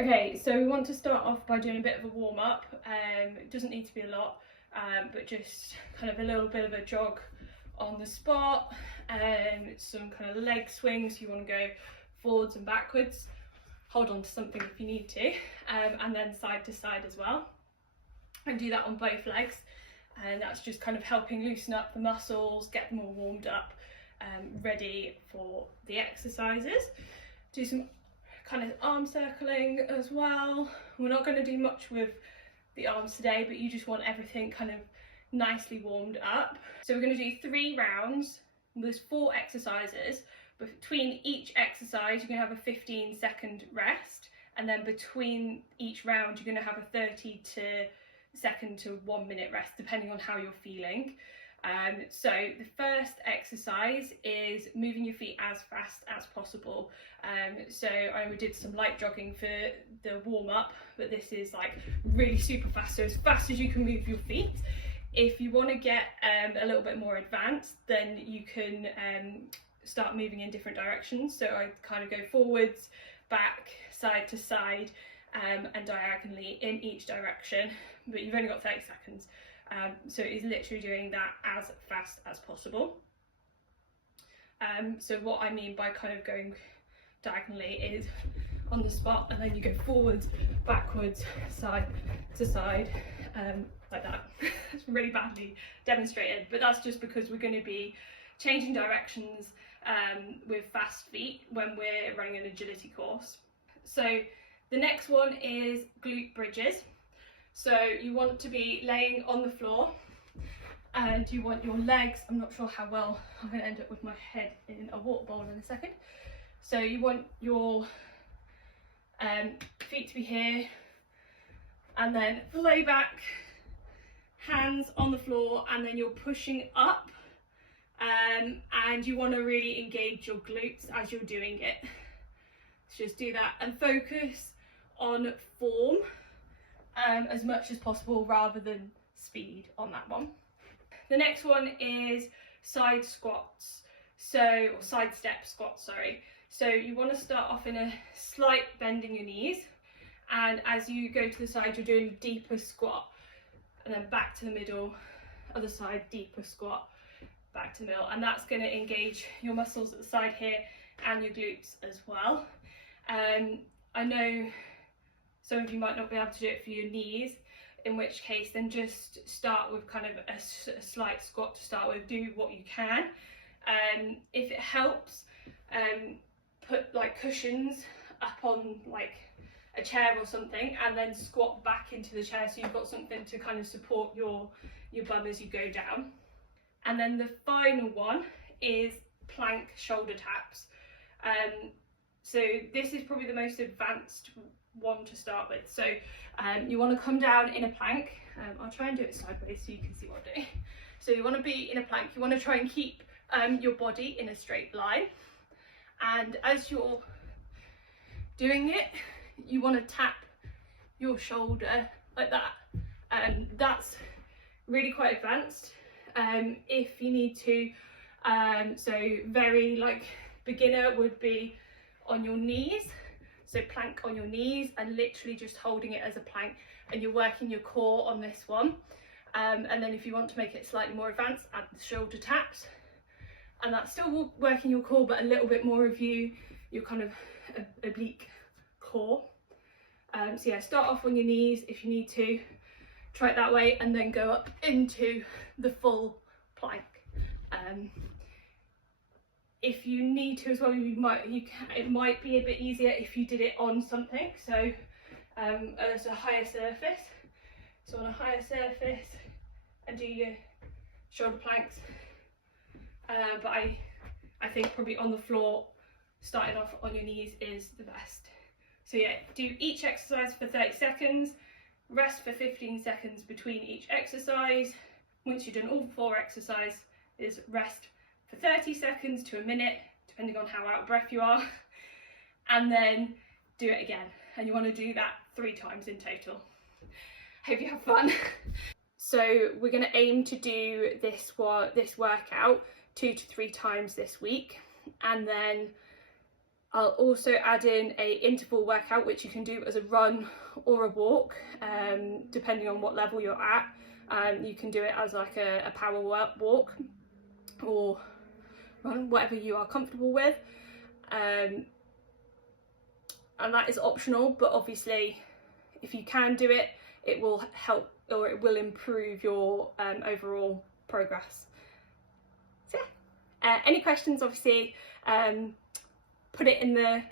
Okay, so we want to start off by doing a bit of a warm-up. It doesn't need to be a lot, but just kind of a little bit of a jog on the spot, some kind of leg swings. You want to go forwards and backwards, hold on to something if you need to, and then side to side as well, and do that on both legs. And that's just kind of helping loosen up the muscles, get them all warmed up, ready for the exercises. Do some kind of arm circling as well. We're not going to do much with the arms today, but you just want everything kind of nicely warmed up. So we're going to do 3 rounds. There's 4 exercises. Between each exercise you're going to have a 15-second rest, and then between each round you're going to have a 30-second to 1 minute rest, depending on how you're feeling. So the first exercise is moving your feet as fast as possible. So we did some light jogging for the warm-up, but this is like really super fast, so as fast as you can move your feet. If you want to get a little bit more advanced, then you can start moving in different directions. So I kind of go forwards, back, side to side, and diagonally in each direction, but you've only got 30 seconds. So it's literally doing that as fast as possible. So what I mean by kind of going diagonally is on the spot, and then you go forwards, backwards, side to side, like that. It's really badly demonstrated, but that's just because we're going to be changing directions with fast feet when we're running an agility course. So the next one is glute bridges. So you want to be laying on the floor, and you want your legs, I'm not sure how well I'm going to end up with my head in a water bowl in a second. So you want your feet to be here, and then lay back, hands on the floor, and then you're pushing up, and you want to really engage your glutes as you're doing it. So just do that and focus on form as much as possible rather than speed on that one. The next one is side squats, or side step squats, sorry. So you want to start off in a slight bend in your knees, and as you go to the side you're doing a deeper squat, and then back to the middle, other side, deeper squat, back to the middle, and that's going to engage your muscles at the side here and your glutes as well. I know some of you might not be able to do it for your knees, in which case then just start with kind of a slight squat to start with. Do what you can. If it helps, put like cushions up on like a chair or something, and then squat back into the chair so you've got something to kind of support your bum as you go down. And then the final one is plank shoulder taps. So this is probably the most advanced one to start with. So you want to come down in a plank. I'll try and do it sideways so you can see what I'm doing. So you want to be in a plank. You want to try and keep your body in a straight line, and as you're doing it you want to tap your shoulder like that. That's really quite advanced. If you need to, so very like beginner would be on your knees. So plank on your knees and literally just holding it as a plank, and you're working your core on this one. And then if you want to make it slightly more advanced, add the shoulder taps, and that's still working your core but a little bit more of your kind of oblique core. So yeah, start off on your knees if you need to, try it that way, and then go up into the full plank. If you need to as well, it might be a bit easier if you did it on something, so as a higher surface. So on a higher surface and do your shoulder planks, but I think probably on the floor, starting off on your knees is the best. So yeah, do each exercise for 30 seconds, rest for 15 seconds between each exercise. Once you've done all 4 exercises, rest for 30 seconds to a minute, depending on how out of breath you are, and then do it again. And you want to do that 3 times in total. Hope you have fun. So we're going to aim to do this workout 2 to 3 times this week, and then I'll also add in a interval workout, which you can do as a run or a walk, depending on what level you're at. You can do it as like a power walk or run, whatever you are comfortable with. And that is optional, but obviously if you can do it, it will help, or it will improve your overall progress. So yeah, any questions, obviously put it in the